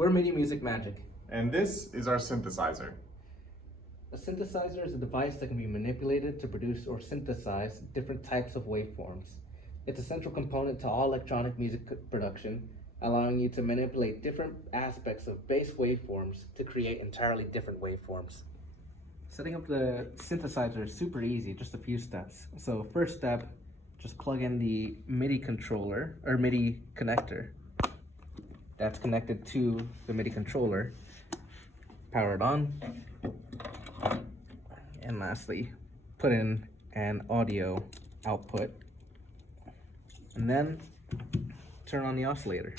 We're MIDI Music Magic. And this is our synthesizer. A synthesizer is a device that can be manipulated to produce or synthesize different types of waveforms. It's a central component to all electronic music production, allowing you to manipulate different aspects of base waveforms to create entirely different waveforms. Setting up the synthesizer is super easy, just a few steps. So first step, just plug in the MIDI controller or MIDI connector. That's connected to the MIDI controller. Power it on. And lastly, put in an audio output. And then turn on the oscillator.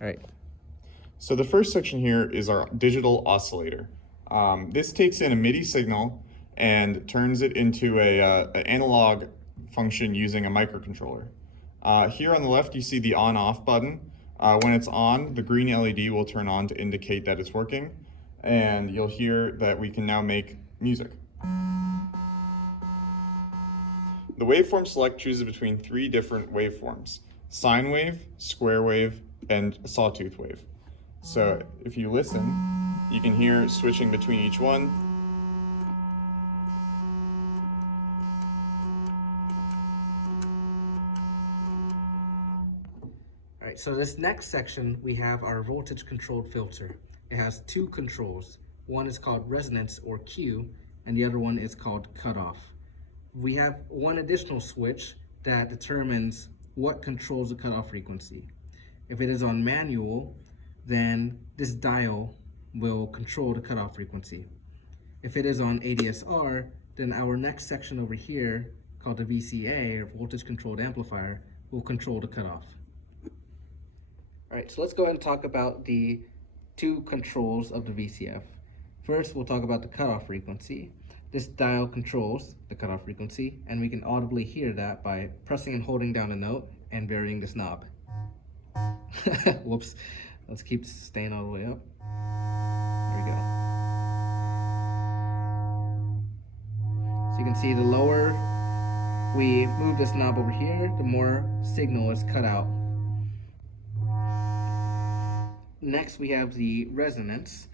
All right. So the first section here is our digital oscillator. This takes in a MIDI signal and turns it into an analog function using a microcontroller. Here on the left, you see the on-off button. When it's on, the green LED will turn on to indicate that it's working, and you'll hear that we can now make music. The waveform select chooses between 3 different waveforms: sine wave, square wave, and sawtooth wave. So if you listen, you can hear switching between each one. All right, so this next section, we have our voltage controlled filter. It has 2 controls. One is called resonance or Q, and the other one is called cutoff. We have one additional switch that determines what controls the cutoff frequency. If it is on manual, then this dial will control the cutoff frequency. If it is on ADSR, then our next section over here, called the VCA, or voltage controlled amplifier, will control the cutoff. All right, so let's go ahead and talk about the 2 controls of the VCF. First, we'll talk about the cutoff frequency. This dial controls the cutoff frequency, and we can audibly hear that by pressing and holding down a note and varying this knob. Whoops. Let's keep staying all the way up. There we go. So you can see the lower we move this knob over here, the more signal is cut out. Next, we have the resonance,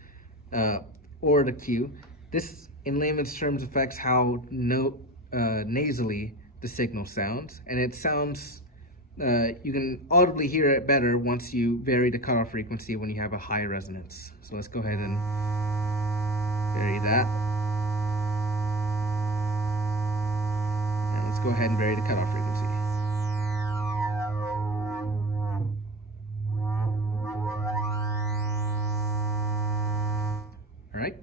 or the Q. This, in layman's terms, affects how nasally the signal sounds, and it sounds, you can audibly hear it better once you vary the cutoff frequency when you have a high resonance. So let's go ahead and vary that. And let's go ahead and vary the cutoff frequency. All right.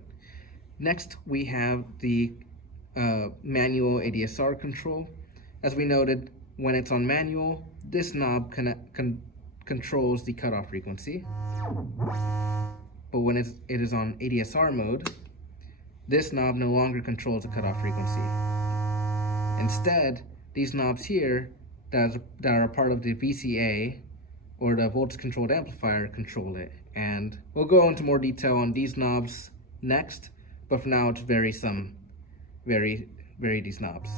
Next, we have the manual ADSR control. As we noted, when it's on manual, this knob controls the cutoff frequency. But when it is on ADSR mode, this knob no longer controls the cutoff frequency. Instead, these knobs here that are a part of the VCA, or the voltage controlled amplifier, control it. And we'll go into more detail on these knobs next, but for now, let's vary these knobs.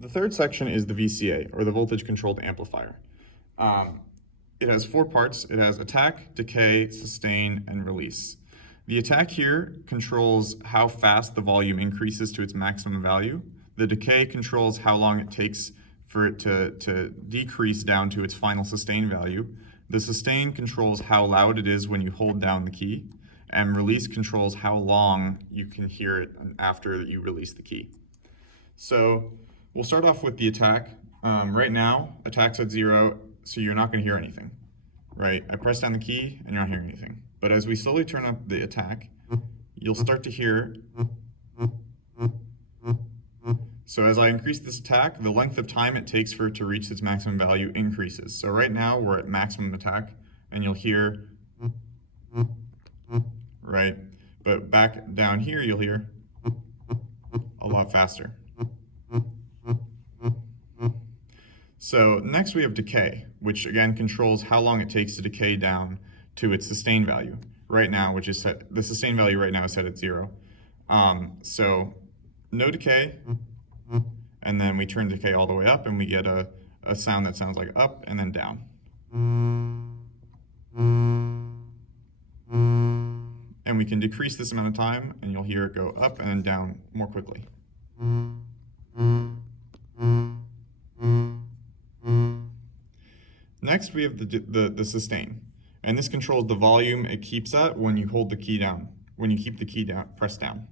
The third section is the VCA, or the voltage controlled amplifier. It has 4 parts. It has attack, decay, sustain, and release. The attack here controls how fast the volume increases to its maximum value. The decay controls how long it takes for it to decrease down to its final sustain value. The sustain controls how loud it is when you hold down the key. And release controls how long you can hear it after you release the key. So we'll start off with the attack. Right now, attack's at 0, so you're not going to hear anything, right? I press down the key and you're not hearing anything. But as we slowly turn up the attack, you'll start to hear. So as I increase this attack, the length of time it takes for it to reach its maximum value increases. So right now we're at maximum attack, and you'll hear, right? But back down here, you'll hear a lot faster. So next we have decay, which again controls how long it takes to decay down to its sustain value. Right now, which is set, the sustain value right now is set at 0. So no decay, and then we turn decay all the way up and we get a sound that sounds like up and then down. And we can decrease this amount of time and you'll hear it go up and then down more quickly. Next we have the sustain, and this controls the volume it keeps at when you hold the key down, when you keep the key down, pressed down.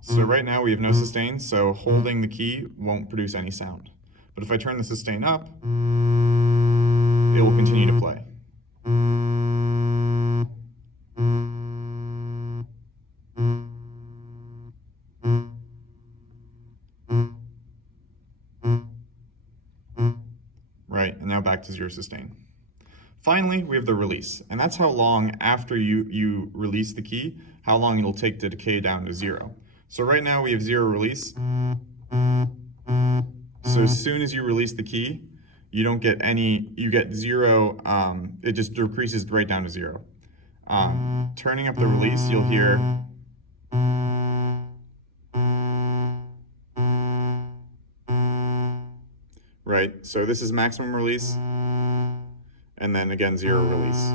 So right now we have no sustain, so holding the key won't produce any sound. But if I turn the sustain up, it will continue to play. Right, and now back to zero sustain. Finally, we have the release, and that's how long after you release the key, how long it'll take to decay down to zero. So right now we have zero release. So as soon as you release the key, you don't get any, you get zero, it just decreases right down to zero. Turning up the release, you'll hear right, so this is maximum release, and then again zero release.